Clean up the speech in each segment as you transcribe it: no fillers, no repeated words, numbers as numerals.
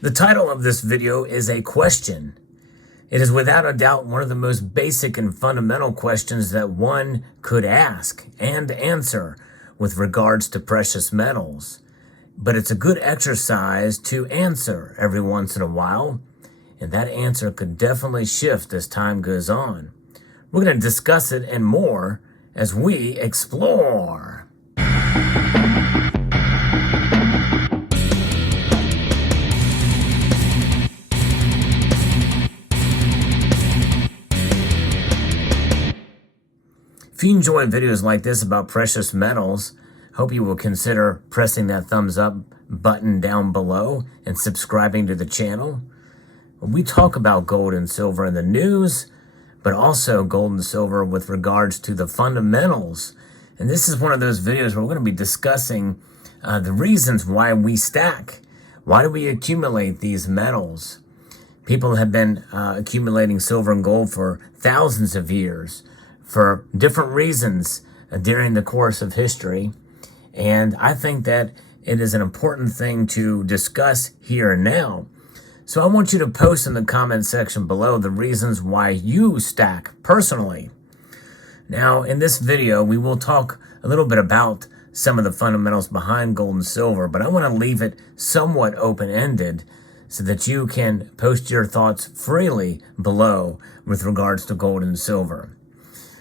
The title of this video is a question. It is without a doubt one of the most basic and fundamental questions that one could ask and answer with regards to precious metals. But it's a good exercise to answer every once in a while, and that answer could definitely shift as time goes on. We're going to discuss it and more as we explore. If you enjoy videos like this about precious metals, hope you will consider pressing that thumbs up button down below and subscribing to the channel. We talk about gold and silver in the news, but also gold and silver with regards to the fundamentals. And this is one of those videos where we're going to be discussing the reasons why we stack. Why do we accumulate these metals? People have been accumulating silver and gold for thousands of years, for different reasons during the course of history. And I think that it is an important thing to discuss here and now. So I want you to post in the comment section below the reasons why you stack personally. Now, in this video, we will talk a little bit about some of the fundamentals behind gold and silver, but I want to leave it somewhat open-ended so that you can post your thoughts freely below with regards to gold and silver.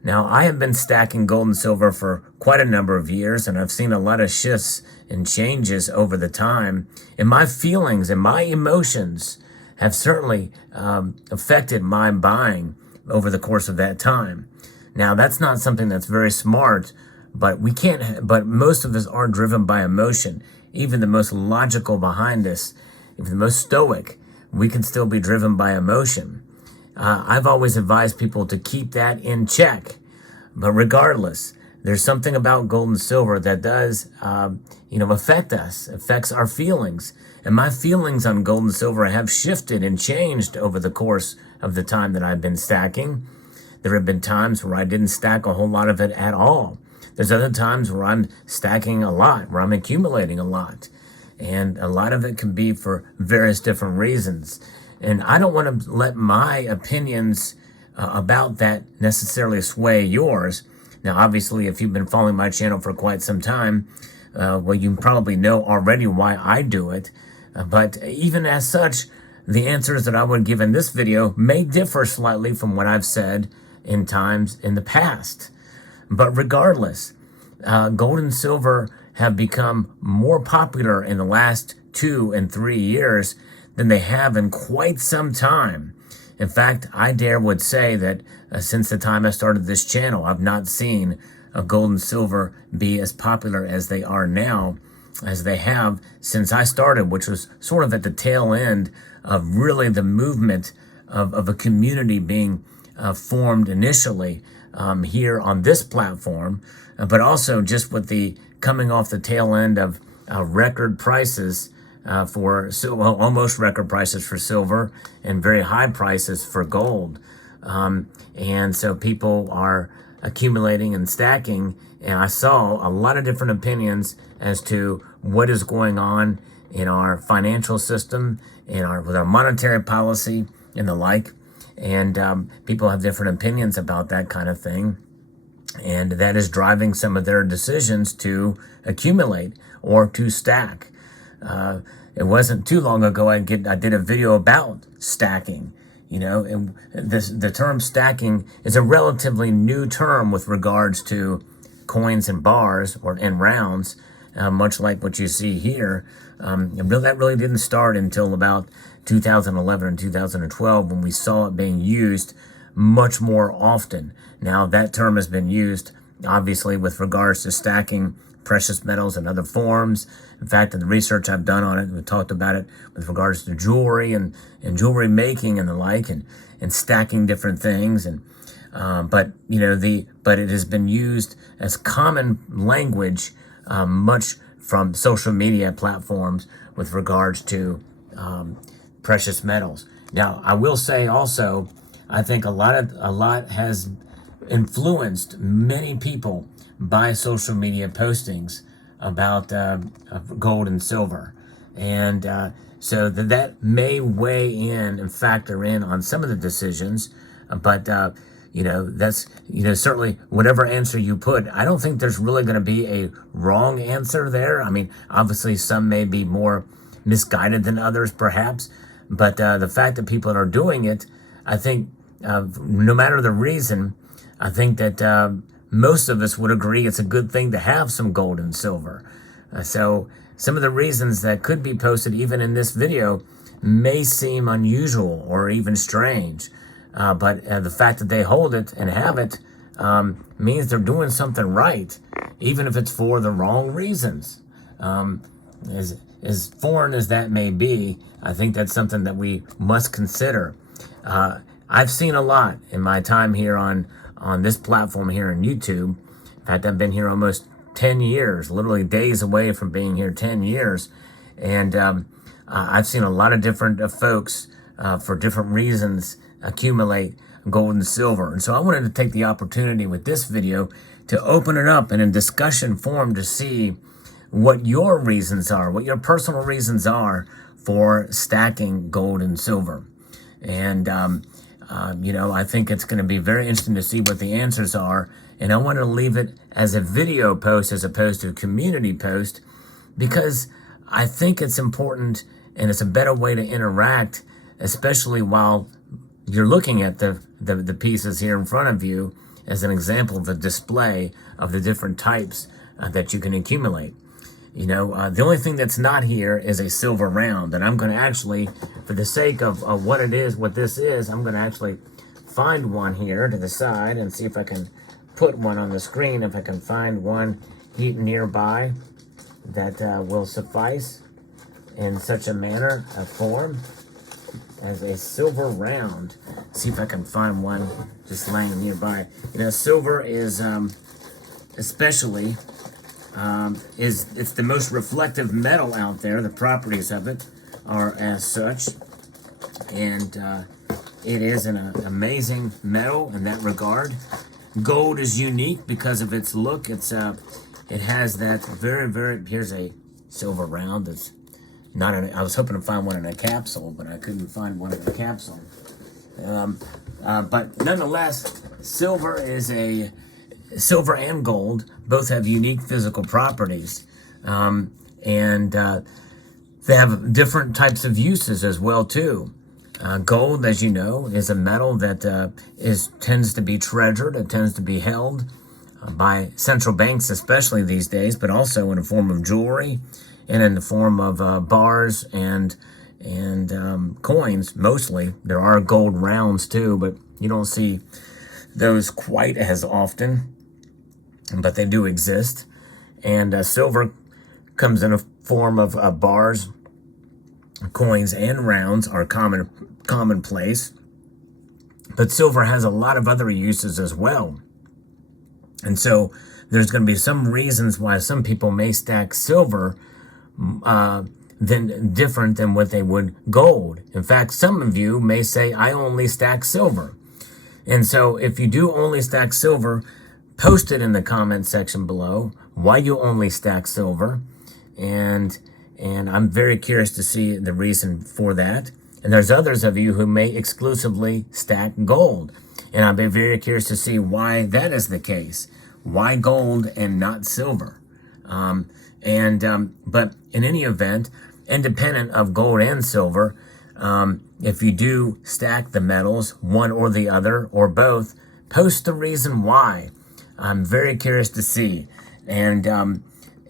Now, I have been stacking gold and silver for quite a number of years, and I've seen a lot of shifts and changes over the time. And my feelings and my emotions have certainly affected my buying over the course of that time. Now, that's not something that's very smart, but most of us are driven by emotion. Even the most logical behind us, even the most stoic, we can still be driven by emotion. I've always advised people to keep that in check. But regardless, there's something about gold and silver that does, affect us, affects our feelings. And my feelings on gold and silver have shifted and changed over the course of the time that I've been stacking. There have been times where I didn't stack a whole lot of it at all. There's other times where I'm stacking a lot, where I'm accumulating a lot. And a lot of it can be for various different reasons. And I don't want to let my opinions about that necessarily sway yours. Now, obviously, if you've been following my channel for quite some time, you probably know already why I do it. But even as such, the answers that I would give in this video may differ slightly from what I've said in times in the past. But regardless, gold and silver have become more popular in the last 2 and 3 years than they have in quite some time. In fact, I would say that since the time I started this channel, I've not seen gold and silver be as popular as they are now, as they have since I started, which was sort of at the tail end of really the movement of a community being formed initially here on this platform, but also just with the coming off the tail end of record prices almost record prices for silver and very high prices for gold. And so people are accumulating and stacking, and I saw a lot of different opinions as to what is going on in our financial system, with our monetary policy and the like. And people have different opinions about that kind of thing. And that is driving some of their decisions to accumulate or to stack. It wasn't too long ago I did a video about stacking. And the term stacking is a relatively new term with regards to coins and bars and rounds, much like what you see here. That really didn't start until about 2011 and 2012 when we saw it being used much more often. Now, that term has been used, obviously, with regards to stacking precious metals and other forms. In fact, in the research I've done on it, we talked about it with regards to jewelry and jewelry making and the like, and stacking different things. But it has been used as common language, much from social media platforms with regards to precious metals. Now, I will say also, I think a lot has influenced many people by social media postings about gold and silver. And so that may weigh in and factor in on some of the decisions. But, that's, certainly whatever answer you put, I don't think there's really going to be a wrong answer there. I mean, obviously some may be more misguided than others, perhaps. But the fact that people are doing it, I think, no matter the reason, I think that most of us would agree it's a good thing to have some gold and silver. So some of the reasons that could be posted even in this video may seem unusual or even strange. But the fact that they hold it and have it means they're doing something right, even if it's for the wrong reasons. As foreign as that may be, I think that's something that we must consider. I've seen a lot in my time here on this platform here on YouTube. In fact, I've been here almost 10 years, literally days away from being here 10 years. And I've seen a lot of different folks for different reasons accumulate gold and silver. And so I wanted to take the opportunity with this video to open it up in a discussion forum to see what your reasons are, what your personal reasons are for stacking gold and silver. And, I think it's going to be very interesting to see what the answers are. And I want to leave it as a video post as opposed to a community post, because I think it's important and it's a better way to interact, especially while you're looking at the pieces here in front of you as an example of the display of the different types that you can accumulate. The only thing that's not here is a silver round, and I'm going to actually, for the sake of what this is, I'm going to actually find one here to the side and see if I can put one on the screen, if I can find one nearby that will suffice in such a manner, a form, as a silver round. See if I can find one just laying nearby. Silver is especially it's the most reflective metal out there. The properties of it are as such, and it is an amazing metal in that regard. Gold is unique because of its look. It has that here's a silver round that's not I was hoping to find one in a capsule, but I couldn't find one in a capsule. But nonetheless, silver and gold both have unique physical properties, and they have different types of uses as well too. Gold, as you know, is a metal that tends to be treasured. It tends to be held by central banks, especially these days, but also in the form of jewelry and in the form of bars and coins. Mostly, there are gold rounds too, but you don't see those quite as often. But they do exist. And silver comes in a form of bars, coins, and rounds are commonplace. But silver has a lot of other uses as well. And so there's going to be some reasons why some people may stack silver different than what they would gold. In fact, some of you may say, I only stack silver. And so if you do only stack silver, post it in the comment section below why you only stack silver, and I'm very curious to see the reason for that. And there's others of you who may exclusively stack gold, and I'll be very curious to see why that is the case. Why gold and not silver? But in any event, independent of gold and silver, if you do stack the metals, one or the other or both, post the reason why. I'm very curious to see, and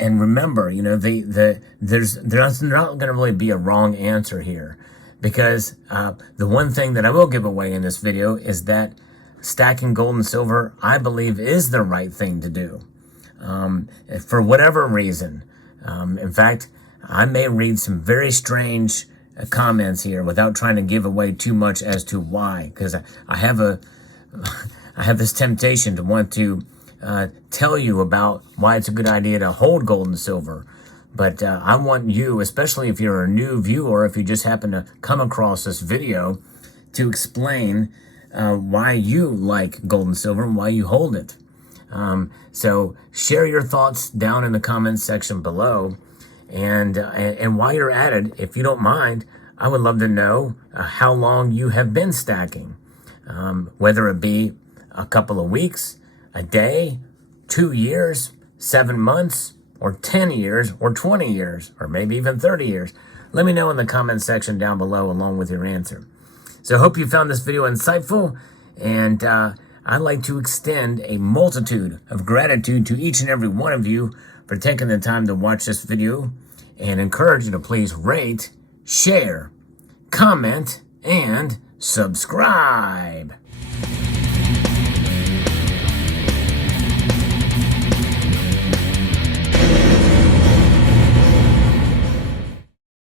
remember, there's not going to really be a wrong answer here, because the one thing that I will give away in this video is that stacking gold and silver, I believe, is the right thing to do, for whatever reason. In fact, I may read some very strange comments here without trying to give away too much as to why, because I have this temptation to want to tell you about why it's a good idea to hold gold and silver. But I want you, especially if you're a new viewer, if you just happen to come across this video, to explain why you like gold and silver and why you hold it. So share your thoughts down in the comments section below. And while you're at it, if you don't mind, I would love to know how long you have been stacking, whether it be a couple of weeks, a day, 2 years, 7 months, or 10 years, or 20 years, or maybe even 30 years. Let me know in the comment section down below along with your answer. So I hope you found this video insightful, and I'd like to extend a multitude of gratitude to each and every one of you for taking the time to watch this video, and encourage you to please rate, share, comment, and subscribe.